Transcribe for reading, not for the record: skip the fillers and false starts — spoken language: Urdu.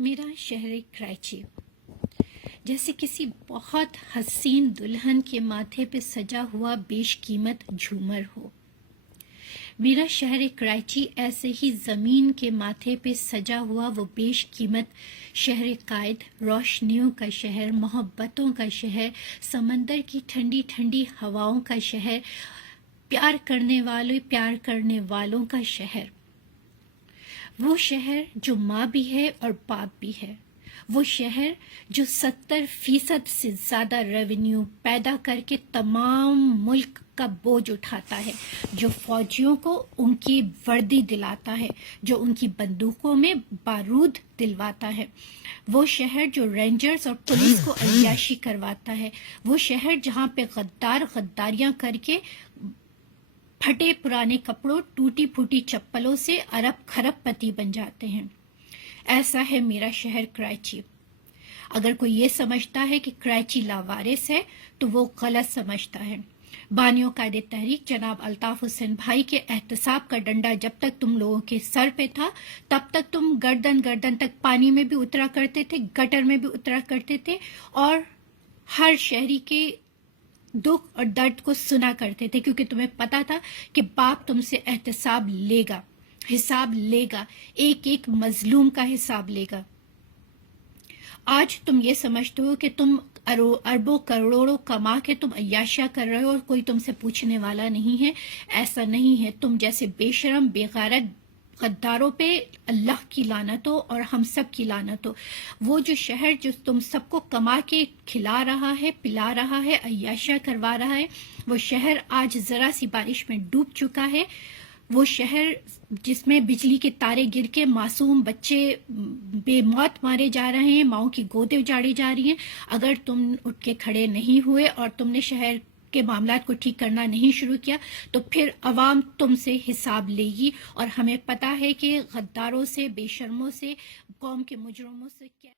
میرا شہر کراچی جیسے کسی بہت حسین دلہن کے ماتھے پہ سجا ہوا بیش قیمت جھومر ہو. میرا شہر کراچی ایسے ہی زمین کے ماتھے پہ سجا ہوا وہ بیش قیمت شہر قائد، روشنیوں کا شہر، محبتوں کا شہر، سمندر کی ٹھنڈی ٹھنڈی ہواؤں کا شہر، پیار کرنے والوں کا شہر. وہ شہر جو ماں بھی ہے اور باپ بھی ہے. وہ شہر جو 70% سے زیادہ ریونیو پیدا کر کے تمام ملک کا بوجھ اٹھاتا ہے، جو فوجیوں کو ان کی وردی دلاتا ہے، جو ان کی بندوقوں میں بارود دلواتا ہے. وہ شہر جو رینجرز اور پولیس کو عیاشی کرواتا ہے. وہ شہر جہاں پہ غدار غداریاں کر کے پھٹے پرانے کپڑوں، ٹوٹی پھوٹی چپلوں سے ارب خرب پتی بن جاتے ہیں. ایسا ہے میرا شہر کراچی. اگر کوئی یہ سمجھتا ہے کہ کراچی لاوارث ہے تو وہ غلط سمجھتا ہے. بانیوں قائد تحریک جناب الطاف حسین بھائی کے احتساب کا ڈنڈا جب تک تم لوگوں کے سر پہ تھا تب تک تم گردن تک پانی میں بھی اترا کرتے تھے، گٹر میں بھی اترا کرتے تھے، اور ہر شہری کے دکھ اور درد کو سنا کرتے تھے، کیونکہ تمہیں پتا تھا کہ باپ تم سے احتساب لے گا، حساب لے گا، ایک ایک مظلوم کا حساب لے گا. آج تم یہ سمجھتے ہو کہ تم اربوں کروڑوں کما کے تم عیاشیاں کر رہے ہو اور کوئی تم سے پوچھنے والا نہیں ہے. ایسا نہیں ہے. تم جیسے بے شرم بے غیرت غداروں پہ اللہ کی لعنت ہو اور ہم سب کی لعنت ہو. وہ جو شہر جو تم سب کو کما کے کھلا رہا ہے، پلا رہا ہے، عیاشیاں کروا رہا ہے، وہ شہر آج ذرا سی بارش میں ڈوب چکا ہے. وہ شہر جس میں بجلی کے تارے گر کے معصوم بچے بے موت مارے جا رہے ہیں، ماؤں کی گودیں اجاڑی جا رہی ہیں، اگر تم اٹھ کے کھڑے نہیں ہوئے اور تم نے شہر کے معاملات کو ٹھیک کرنا نہیں شروع کیا تو پھر عوام تم سے حساب لے گی. اور ہمیں پتہ ہے کہ غداروں سے، بے شرموں سے، قوم کے مجرموں سے کیا